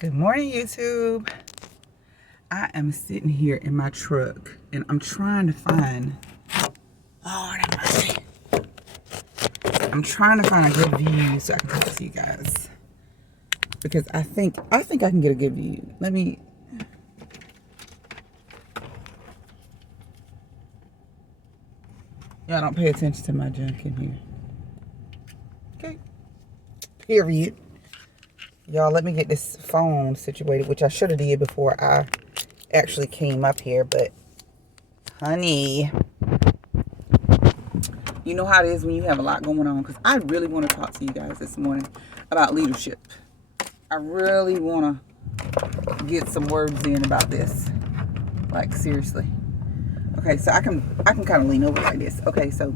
Good morning, YouTube. I am sitting here in my truck and I'm trying to find, Lord have mercy. I'm trying to find a good view so I can talk to you guys. Because I think I can get a good view. Y'all don't pay attention to my junk in here. Okay. Period. Y'all, let me get this phone situated, which I should have did before I actually came up here, but honey, you know how it is when you have a lot going on, because I really want to talk to you guys this morning about leadership. I really want to get some words in about this, like seriously. Okay, so I can kind of lean over like this. Okay, so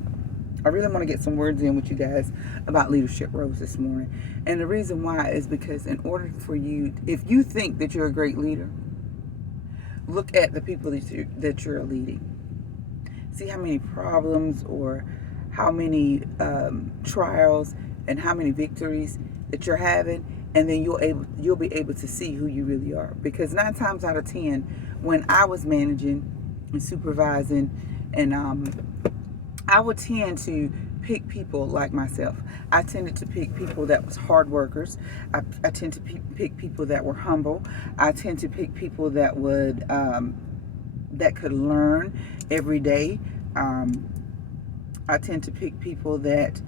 I really want to get some words in with you guys about leadership roles this morning. And the reason why is because in order for you, if you think that you're a great leader, look at the people that you're leading. See how many problems or how many trials and how many victories that you're having, and then you'll be able to see who you really are. Because 9 times out of 10, when I was managing and supervising, and I would tend to pick people like myself. I tended to pick people that was hard workers. I tend to pick people that were humble. I tend to pick people that would that could learn every day. I tend to pick people that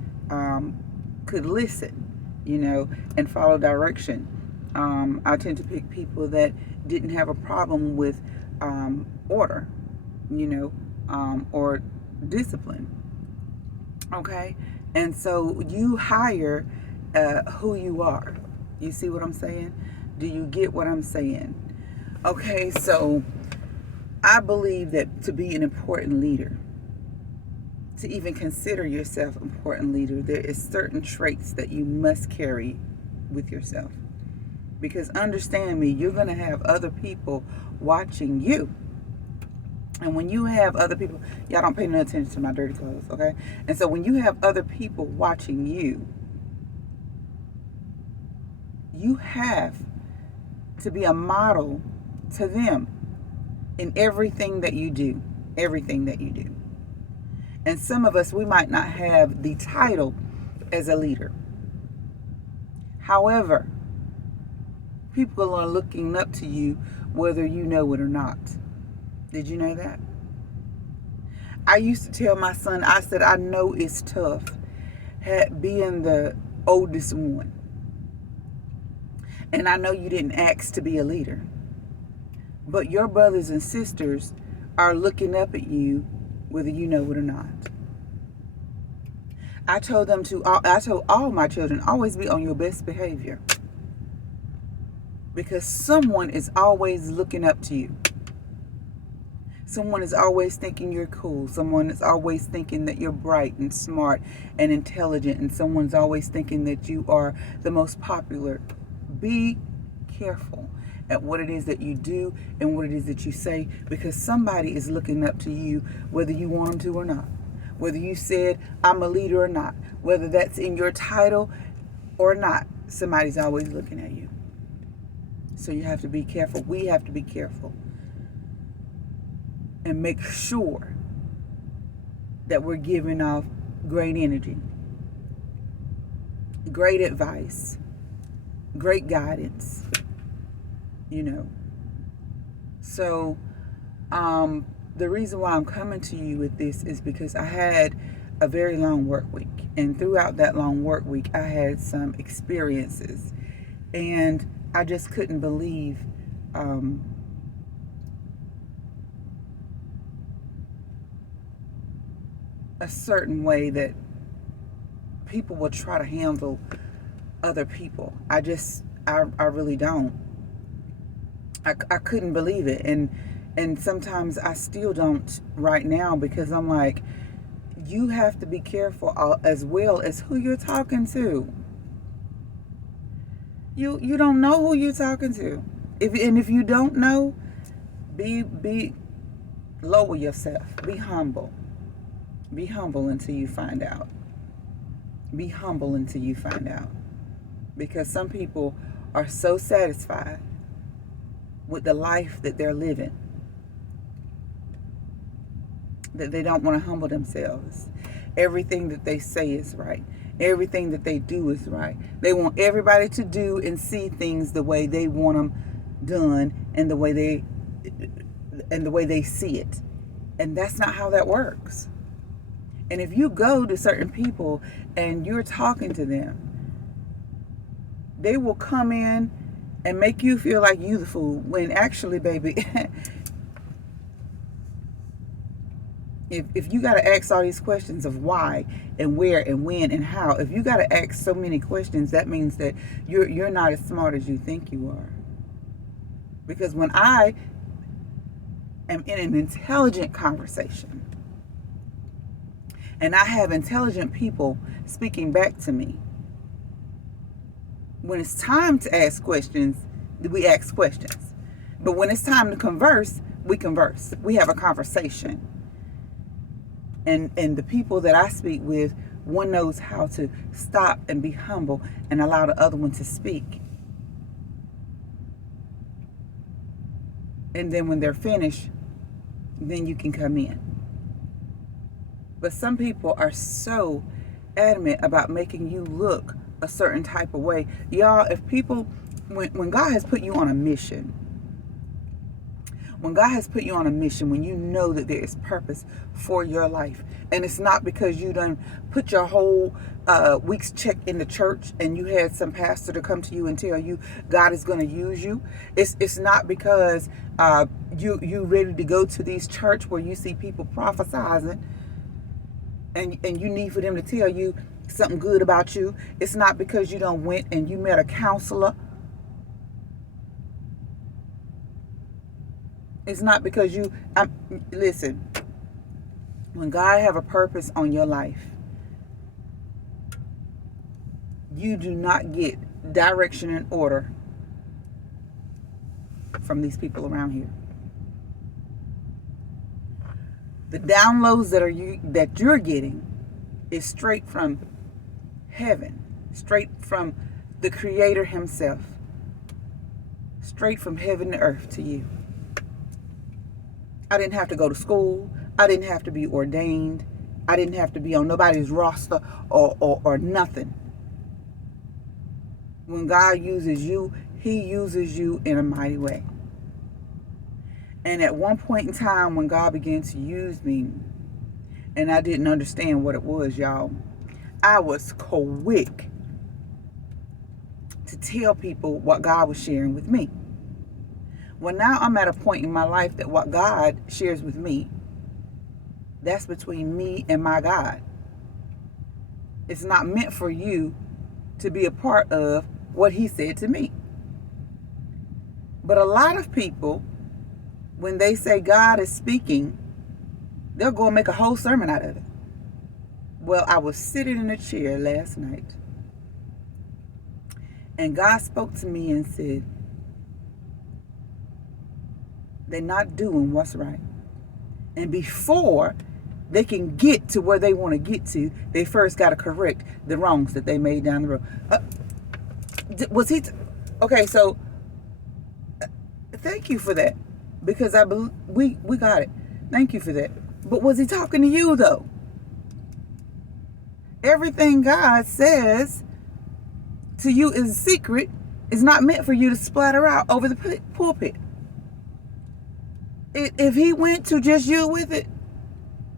could listen, and follow direction. I tend to pick people that didn't have a problem with order, or discipline. Okay? And so you hire who you are. You see what I'm saying? Do you get what I'm saying? Okay, so I believe that to be an important leader, to even consider yourself an important leader, there is certain traits that you must carry with yourself. Because understand me, you're going to have other people watching you. And when you have other people, y'all don't pay no attention to my dirty clothes, okay? And so when you have other people watching you, you have to be a model to them in everything that you do. Everything that you do. And some of us, we might not have the title as a leader. However, people are looking up to you whether you know it or not. Did you know that? I used to tell my son, I said, I know it's tough being the oldest one. And I know you didn't ask to be a leader. But your brothers and sisters are looking up at you whether you know it or not. I told all my children, always be on your best behavior. Because someone is always looking up to you. Someone is always thinking you're cool. Someone is always thinking that you're bright and smart and intelligent. And someone's always thinking that you are the most popular. Be careful at what it is that you do and what it is that you say, because somebody is looking up to you whether you want them to or not. Whether you said, I'm a leader or not. Whether that's in your title or not. Somebody's always looking at you. So you have to be careful. We have to be careful. And make sure that we're giving off great energy, great advice, great guidance, So the reason why I'm coming to you with this is because I had a very long work week. And throughout that long work week, I had some experiences. And I just couldn't believe a certain way that people will try to handle other people. I really don't. I couldn't believe it. And sometimes I still don't right now, because I'm like, you have to be careful as well as who you're talking to. You don't know who you're talking to. If you don't know, be lower yourself. Be humble. Be humble until you find out. Be humble until you find out. Because some people are so satisfied with the life that they're living that they don't want to humble themselves. Everything that they say is right. Everything that they do is right. They want everybody to do and see things the way they want them done and the way they see it. And that's not how that works. And if you go to certain people and you're talking to them, they will come in and make you feel like you the fool, when actually, baby, if you got to ask all these questions of why and where and when and how, if you got to ask so many questions, that means that you're not as smart as you think you are. Because when I am in an intelligent conversation and I have intelligent people speaking back to me, when it's time to ask questions, we ask questions. But when it's time to converse, we converse. We have a conversation. And the people that I speak with, one knows how to stop and be humble and allow the other one to speak. And then when they're finished, then you can come in. But some people are so adamant about making you look a certain type of way. Y'all, if people, when God has put you on a mission, when God has put you on a mission, when you know that there is purpose for your life, and it's not because you done put your whole week's check in the church and you had some pastor to come to you and tell you God is going to use you. It's not because you ready to go to these church where you see people prophesizing and you need for them to tell you something good about you. It's not because you done went and you met a counselor. It's not because listen, when God have a purpose on your life, you do not get direction and order from these people around here. The downloads that you're getting is straight from heaven, straight from the Creator himself, straight from heaven to earth to you. I didn't have to go to school. I didn't have to be ordained. I didn't have to be on nobody's roster or nothing. When God uses you, he uses you in a mighty way. And at one point in time when God began to use me, and I didn't understand what it was, y'all, I was quick to tell people what God was sharing with me. Well, now I'm at a point in my life that what God shares with me, that's between me and my God. It's not meant for you to be a part of what he said to me. But a lot of people, when they say God is speaking, they'll go and make a whole sermon out of it. Well, I was sitting in a chair last night, and God spoke to me and said, they're not doing what's right. And before they can get to where they want to get to, they first got to correct the wrongs that they made down the road. Was he? Okay, so thank you for that, because I believe we got it. Thank you for that. But was he talking to you though? Everything God says to you is secret. Is not meant for you to splatter out over the pulpit. If he went to just you with it,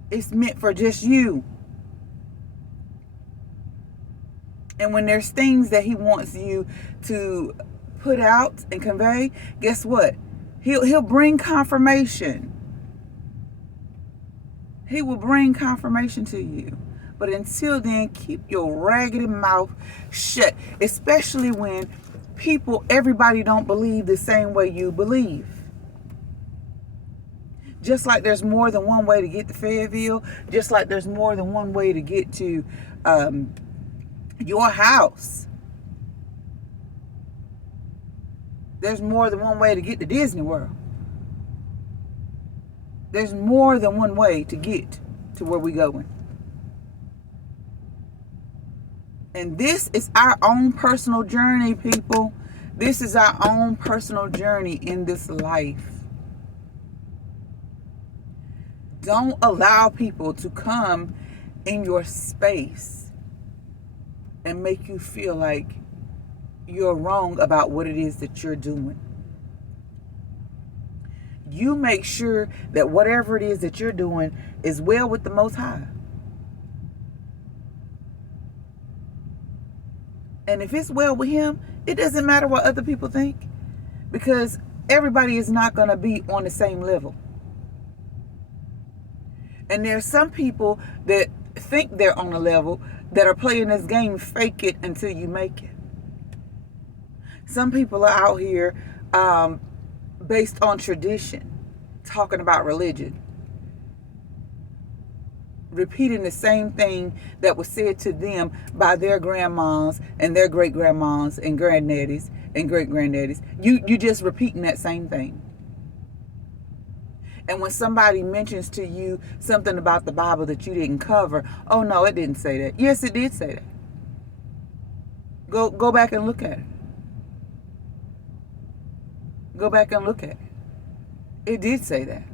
it's meant for just you. And when there's things that he wants you to put out and convey, guess what? He'll bring confirmation. He will bring confirmation to you. But until then, keep your raggedy mouth shut. Especially when everybody don't believe the same way you believe. Just like there's more than one way to get to Fayetteville, just like there's more than one way to get to your house. There's more than one way to get to Disney World. There's more than one way to get to where we're going. And this is our own personal journey, people. This is our own personal journey in this life. Don't allow people to come in your space and make you feel like you're wrong about what it is that you're doing. You make sure that whatever it is that you're doing is well with the Most High. And if it's well with Him, it doesn't matter what other people think, because everybody is not going to be on the same level. And there's some people that think they're on a level that are playing this game, fake it until you make it. Some people are out here based on tradition, talking about religion, repeating the same thing that was said to them by their grandmas and their great-grandmas and granddaddies and great-granddaddies. You just repeating that same thing. And when somebody mentions to you something about the Bible that you didn't cover, oh no, it didn't say that. Yes, it did say that. Go back and look at it. Go back and look at it. It did say that.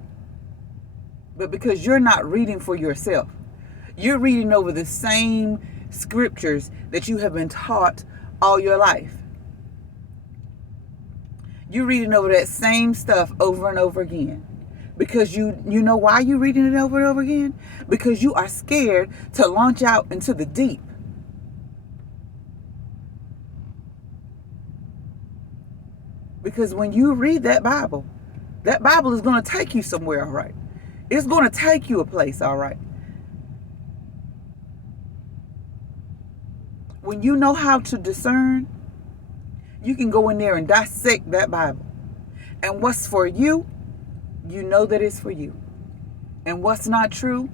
But because you're not reading for yourself, you're reading over the same scriptures that you have been taught all your life. You're reading over that same stuff over and over again. Because you know why you're reading it over and over again? Because you are scared to launch out into the deep. Because when you read that Bible is going to take you somewhere, all right? It's going to take you a place, all right? When you know how to discern, you can go in there and dissect that Bible. And what's for you, you know that it's for you. And what's not true,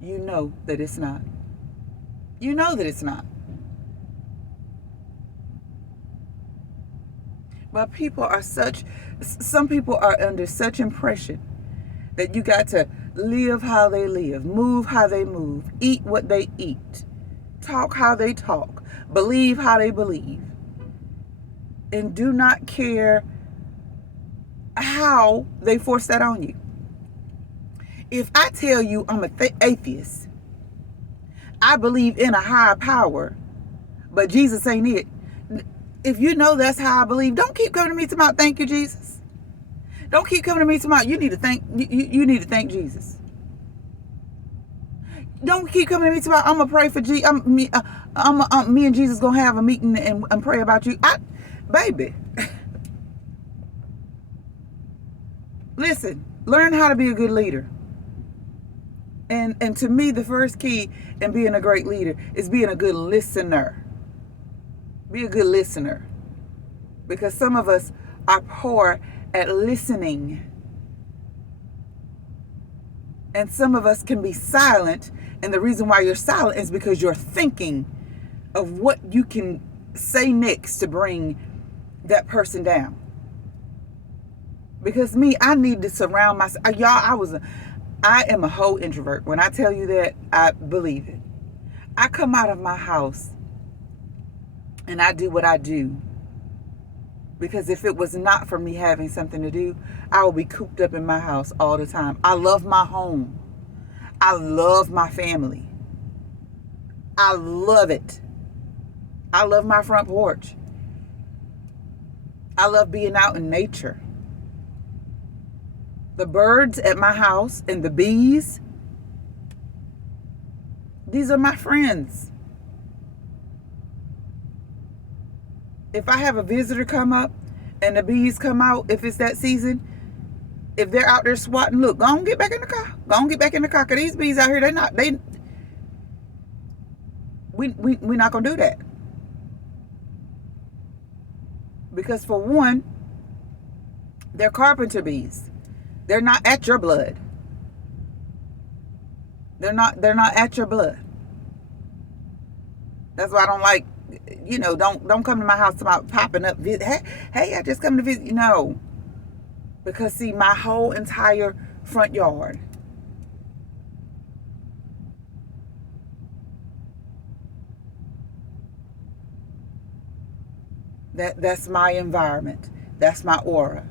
you know that it's not. You know that it's not. But some people are under such impression that you got to live how they live, move how they move, eat what they eat, talk how they talk, believe how they believe, and do not care how they force that on you. If I tell you I'm an atheist, I believe in a higher power, but Jesus ain't it. If you know that's how I believe, don't keep coming to me about thank you, Jesus. Don't keep coming to me about you need to thank Jesus. Don't keep coming to me about I'm gonna pray for Jesus. Me and Jesus gonna have a meeting and pray about you. Baby, listen. Learn how to be a good leader. And to me, the first key in being a great leader is being a good listener. Be a good listener. Because some of us are poor at listening. And some of us can be silent. And the reason why you're silent is because you're thinking of what you can say next to bring that person down. Because me, I need to surround myself. I am a whole introvert. When I tell you that, I believe it. I come out of my house and I do what I do. Because if it was not for me having something to do, I would be cooped up in my house all the time. I love my home. I love my family. I love it. I love my front porch. I love being out in nature. The birds at my house and the bees, these are my friends. If I have a visitor come up and the bees come out, if it's that season, if they're out there swatting, look, go on, get back in the car. Go on, get back in the car. Cause these bees out here, we're not gonna do that. Because for one, they're carpenter bees. They're not at your blood. They're not at your blood. That's why I don't like, don't come to my house about popping up. Hey, I just come to visit. No. Because see, my whole entire front yard That's my environment. That's my aura.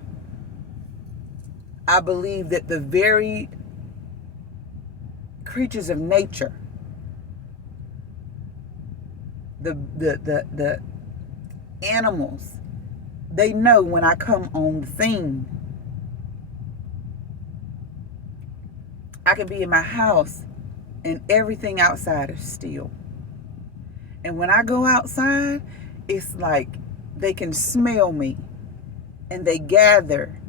I believe that the very creatures of nature, the animals, they know when I come on the scene. I can be in my house and everything outside is still. And when I go outside, it's like they can smell me and they gather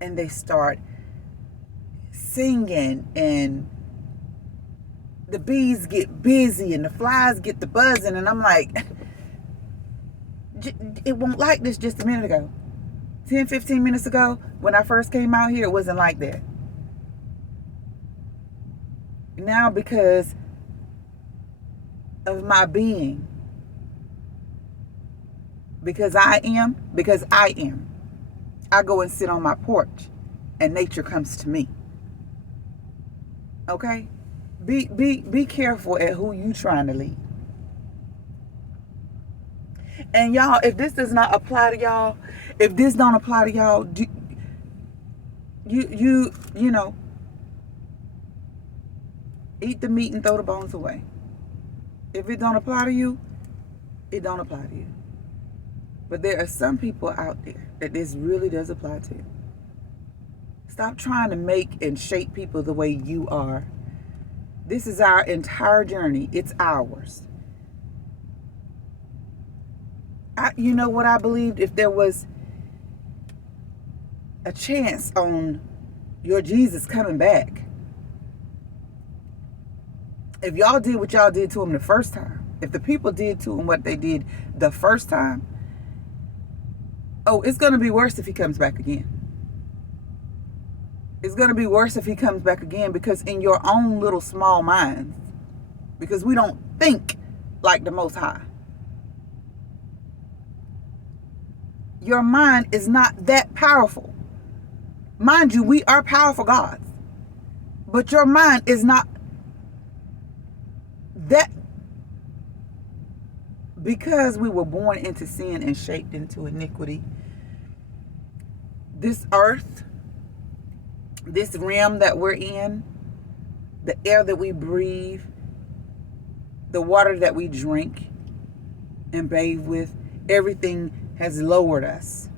and they start singing, and the bees get busy and the flies get the buzzing, and I'm like, it won't like this just a minute ago. 10, 15 minutes ago, when I first came out here, it wasn't like that. Now, because of my being, because I am, I go and sit on my porch and nature comes to me. Okay? Be careful at who you trying to lead. And y'all, if this does not apply to y'all, if this don't apply to y'all, you know, eat the meat and throw the bones away. If it don't apply to you, it don't apply to you. But there are some people out there that this really does apply to. Stop trying to make and shape people the way you are. This is our entire journey. It's ours. You know what I believed? If there was a chance on your Jesus coming back, if y'all did what y'all did to him the first time, if the people did to him what they did the first time, oh, it's going to be worse if he comes back again. It's going to be worse if he comes back again, because in your own little small minds, because we don't think like the Most High. Your mind is not that powerful. Mind you, we are powerful gods. But your mind is not that, because we were born into sin and shaped into iniquity. This earth, this realm that we're in, the air that we breathe, the water that we drink and bathe with, everything has lowered us.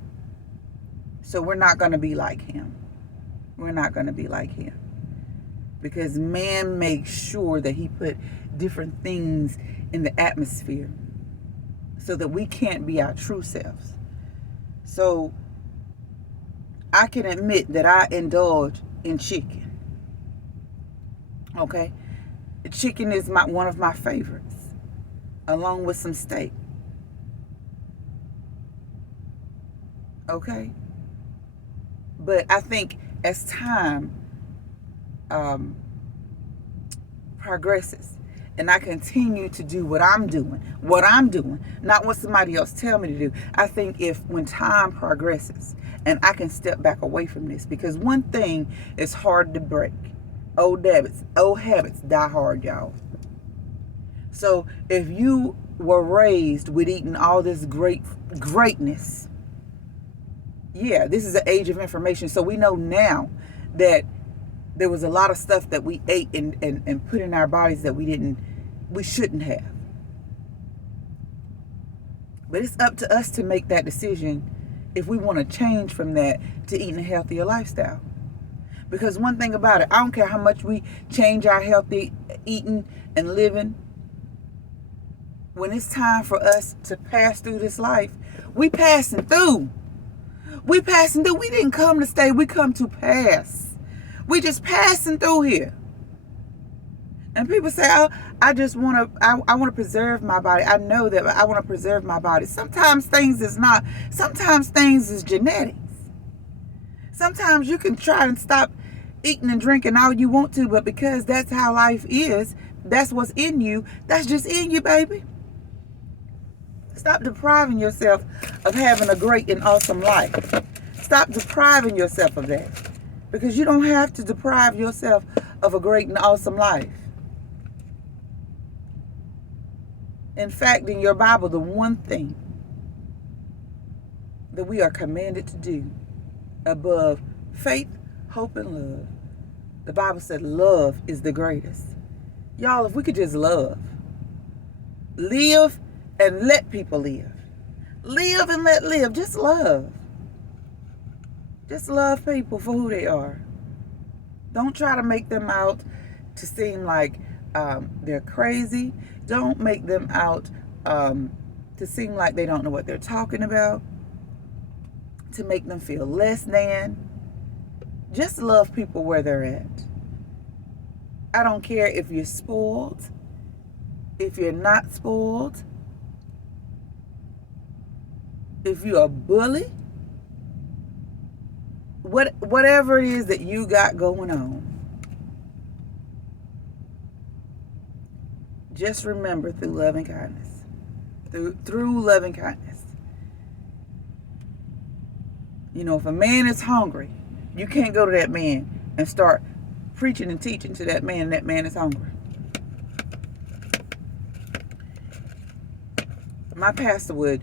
So we're not going to be like him. We're not going to be like him. Because man makes sure that he put different things in the atmosphere so that we can't be our true selves. So I can admit that I indulge in chicken. Okay? Chicken is one of my favorites, along with some steak. Okay? But I think as time progresses, and I continue to do what I'm doing, not what somebody else tell me to do. I think when time progresses and I can step back away from this, because one thing is hard to break. Old habits die hard, y'all. So if you were raised with eating all this greatness, yeah, this is an age of information. So we know now that there was a lot of stuff that we ate and put in our bodies that we shouldn't have. But it's up to us to make that decision if we want to change from that to eating a healthier lifestyle. Because one thing about it, I don't care how much we change our healthy eating and living, when it's time for us to pass through this life, we passing through. We passing through. We didn't come to stay. We come to pass. We just passing through here. And people say, oh, I want to preserve my body. I know that I want to preserve my body. Sometimes things is genetics. Sometimes you can try and stop eating and drinking all you want to, but because that's how life is, that's what's in you, that's just in you, baby. Stop depriving yourself of having a great and awesome life. Stop depriving yourself of that. Because you don't have to deprive yourself of a great and awesome life. In fact, in your Bible, the one thing that we are commanded to do above faith, hope, and love. The Bible said love is the greatest. Y'all, if we could just love, live and let people live. Live and let live. Just love. Just love people for who they are. Don't try to make them out to seem like they're crazy. Don't make them out to seem like they don't know what they're talking about, to make them feel less than. Just love people where they're at. I don't care if you're spoiled, if you're not spoiled, if you're a bully, whatever it is that you got going on. Just remember through loving kindness. Through loving kindness. You know, if a man is hungry, you can't go to that man and start preaching and teaching to that man, and that man is hungry. My pastor would,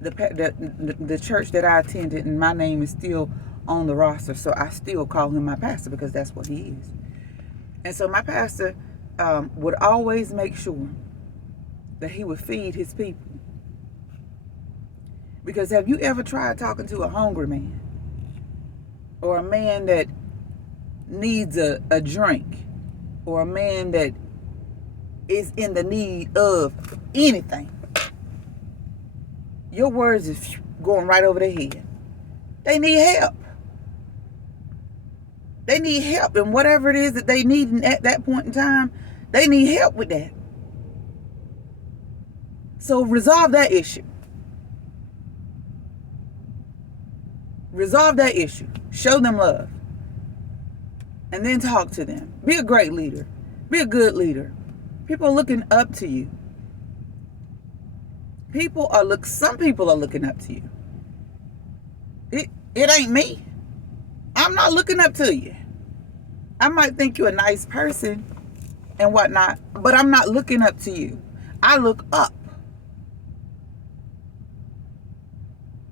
the church that I attended, and my name is still on the roster, so I still call him my pastor because that's what he is. And so my pastor would always make sure that he would feed his people. Because have you ever tried talking to a hungry man? Or a man that needs a drink? Or a man that is in the need of anything? Your words is going right over their head. They need help. They need help, and whatever it is that they need at that point in time, they need help with that. So resolve that issue. Resolve that issue. Show them love. And then talk to them. Be a great leader. Be a good leader. People are looking up to you. Some people are looking up to you. It ain't me. I'm not looking up to you. I might think you're a nice person and whatnot, but I'm not looking up to you. I look up.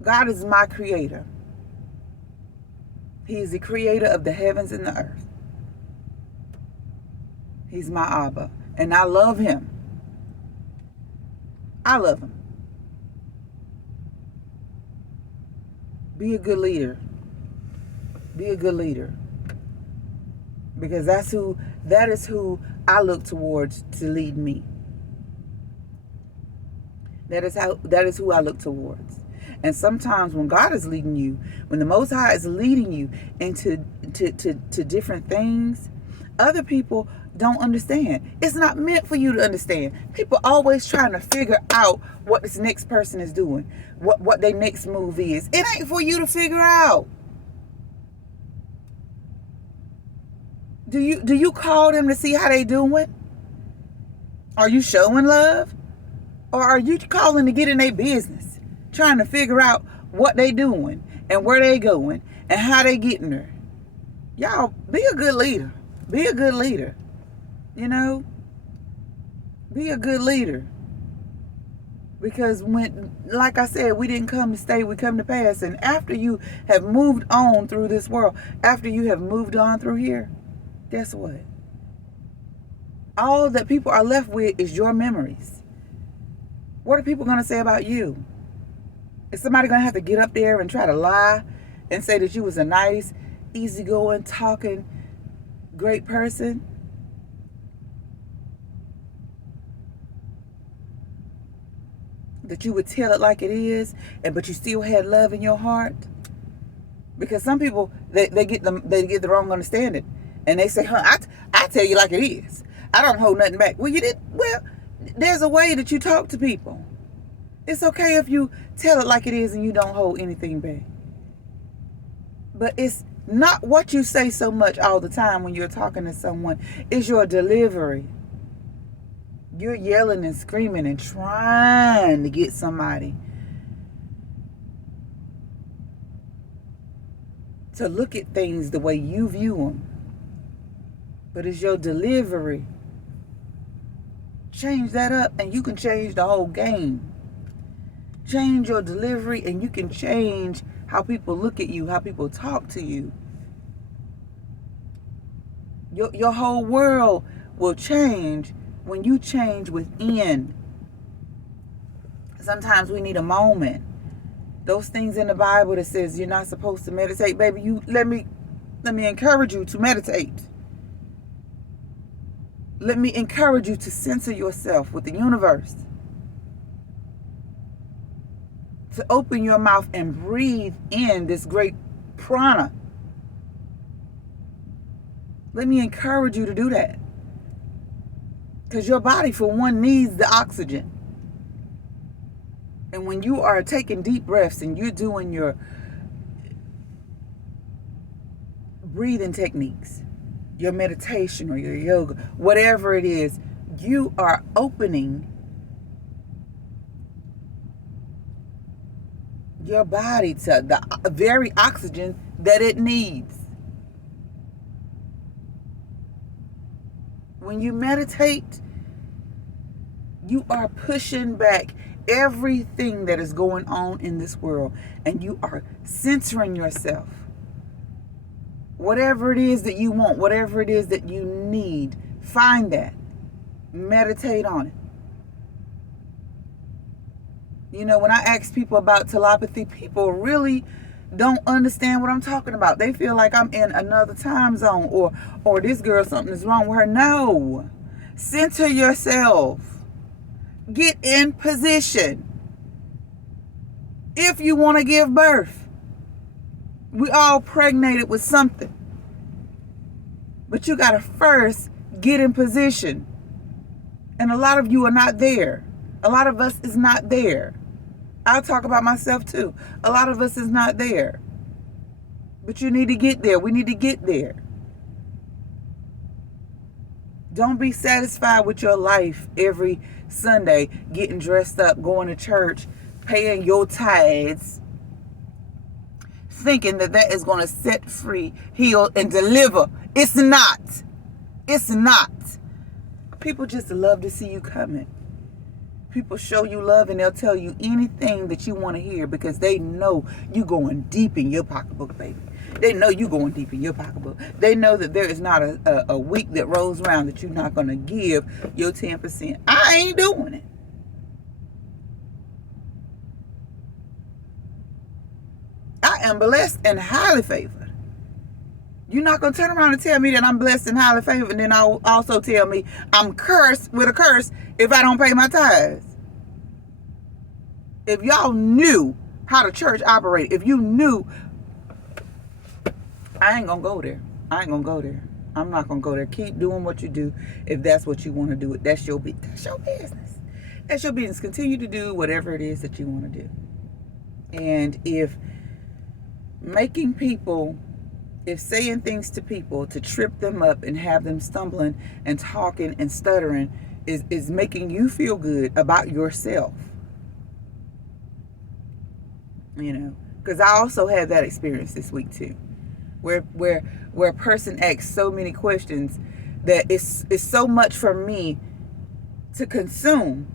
God is my creator. He is the creator of the heavens and the earth. He's my Abba, and I love him. I love him. Be a good leader. Be a good leader. Because that is who I look towards to lead me. That is who I look towards. And sometimes when God is leading you, when the Most High is leading you into to different things, other people don't understand. It's not meant for you to understand. People always trying to figure out what this next person is doing, what their next move is. It ain't for you to figure out. Do you call them to see how they doing? Are you showing love? Or are you calling to get in their business? Trying to figure out what they doing and where they going and how they getting there. Y'all, be a good leader. Be a good leader. You know? Be a good leader. Because when, like I said, we didn't come to stay, we come to pass. And after you have moved on through this world, after you have moved on through here, guess what? All that people are left with is your memories. What are people going to say about you? Is somebody going to have to get up there and try to lie and say that you was a nice, easygoing, talking, great person? That you would tell it like it is, but you still had love in your heart? Because some people, they get the wrong understanding. And they say, I tell you like it is. I don't hold nothing back. Well, there's a way that you talk to people. It's okay if you tell it like it is and you don't hold anything back. But it's not what you say so much all the time when you're talking to someone. It's your delivery. You're yelling and screaming and trying to get somebody to look at things the way you view them. But it's your delivery. Change that up and you can change the whole game. change your delivery, and you can change how people look at you, how people talk to you. Your whole world will change when you change within. Sometimes we need a moment. Those things in the Bible that says you're not supposed to meditate, baby, you let me encourage you to meditate. Let me encourage you to center yourself with the universe. To open your mouth and breathe in this great prana. Let me encourage you to do that. Because your body, for one, needs the oxygen. And when you are taking deep breaths and you're doing your breathing techniques, your meditation or your yoga, whatever it is, you are opening your body to the very oxygen that it needs. When you meditate, you are pushing back everything that is going on in this world, and you are centering yourself. Whatever it is that you want, whatever it is that you need, find that. Meditate on it. You know, when I ask people about telepathy, people really don't understand what I'm talking about. They feel like I'm in another time zone, or this girl, something is wrong with her. No. Center yourself. Get in position. If you want to give birth, we all pregnated with something. But you got to first get in position. And a lot of you are not there. A lot of us is not there. I'll talk about myself too. A lot of us is not there. But you need to get there. We need to get there. Don't be satisfied with your life every Sunday, getting dressed up, going to church, paying your tithes, thinking that that is going to set free, heal, and deliver. It's not. It's not. People just love to see you coming. People show you love and they'll tell you anything that you want to hear because they know you going deep in your pocketbook, baby. They know you going deep in your pocketbook. They know that there is not a week that rolls around that you're not going to give your 10%. I ain't doing it. I am blessed and highly favored. You're not going to turn around and tell me that I'm blessed and highly favored, and then I'll also tell me I'm cursed with a curse if I don't pay my tithes. If y'all knew how the church operated, if you knew, I ain't going to go there. I ain't going to go there. I'm not going to go there. Keep doing what you do if that's what you want to do. That's your business. That's your business. Continue to do whatever it is that you want to do. And if making people, if saying things to people to trip them up and have them stumbling and talking and stuttering is making you feel good about yourself, you know, because I also had that experience this week too, where a person asks so many questions that it's so much for me to consume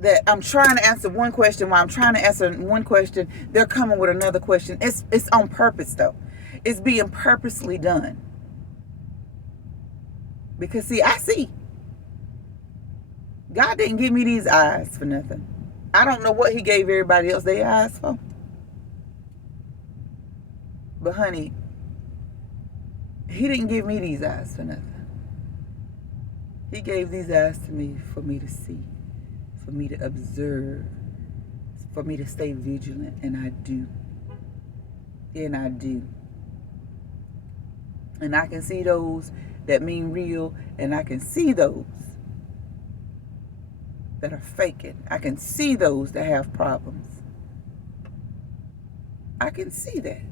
that I'm trying to answer one question. While I'm trying to answer one question, they're coming with another question. It's on purpose though. It's being purposely done. Because see, I see. God didn't give me these eyes for nothing. I don't know what he gave everybody else their eyes for. But honey, he didn't give me these eyes for nothing. He gave these eyes to me for me to see, for me to observe, for me to stay vigilant, and I do. And I do. And I can see those that mean real, and I can see those that are faking. I can see those that have problems. I can see that.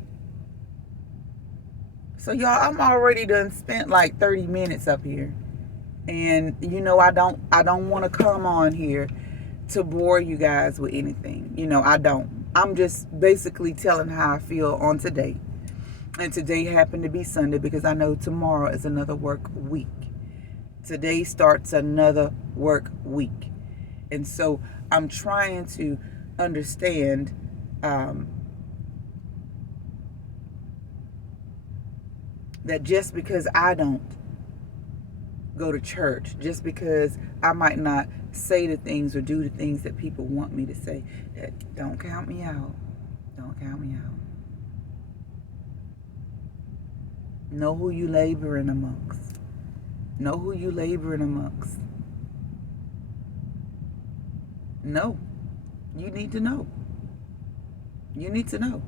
So y'all, I'm already done spent like 30 minutes up here. And you know, I don't want to come on here to bore you guys with anything. You know, I don't. I'm just basically telling how I feel on today. And today happened to be Sunday because I know tomorrow is another work week. Today starts another work week. And so I'm trying to understand that just because I don't go to church, just because I might not say the things or do the things that people want me to say, that don't count me out. Don't count me out. Know who you laboring amongst. Know who you laboring amongst. No. You need to know. You need to know.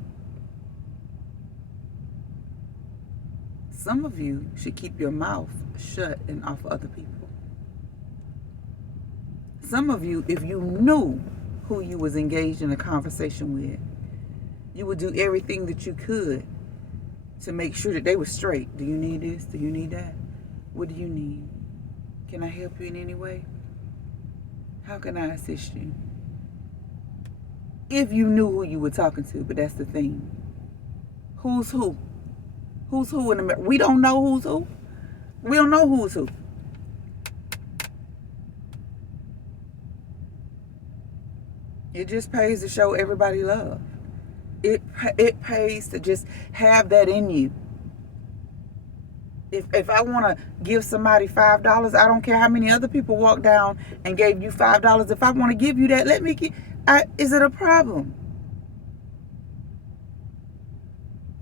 Some of you should keep your mouth shut and off of other people. Some of you, if you knew who you was engaged in a conversation with, you would do everything that you could to make sure that they were straight. Do you need this? Do you need that? What do you need? Can I help you in any way? How can I assist you? If you knew who you were talking to, but that's the thing. Who's who? Who's who in America? We don't know who's who. We don't know who's who. It just pays to show everybody love. It pays to just have that in you. If I want to give somebody $5, I don't care how many other people walk down and gave you $5. If I want to give you that, let me give. Is it a problem?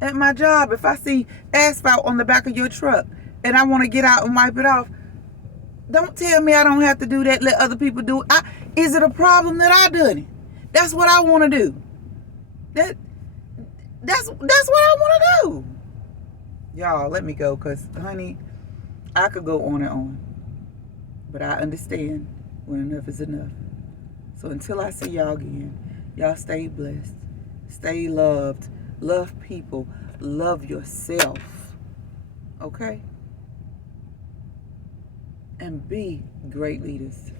At my job, if I see asphalt on the back of your truck and I want to get out and wipe it off, don't tell me I don't have to do that. Let other people do it. Is it a problem that I done it? That's what I want to do. That's what I want to do. Y'all, let me go, because, honey, I could go on and on. But I understand when enough is enough. So until I see y'all again, y'all stay blessed. Stay loved. Love people. Love yourself. Okay? And be great leaders.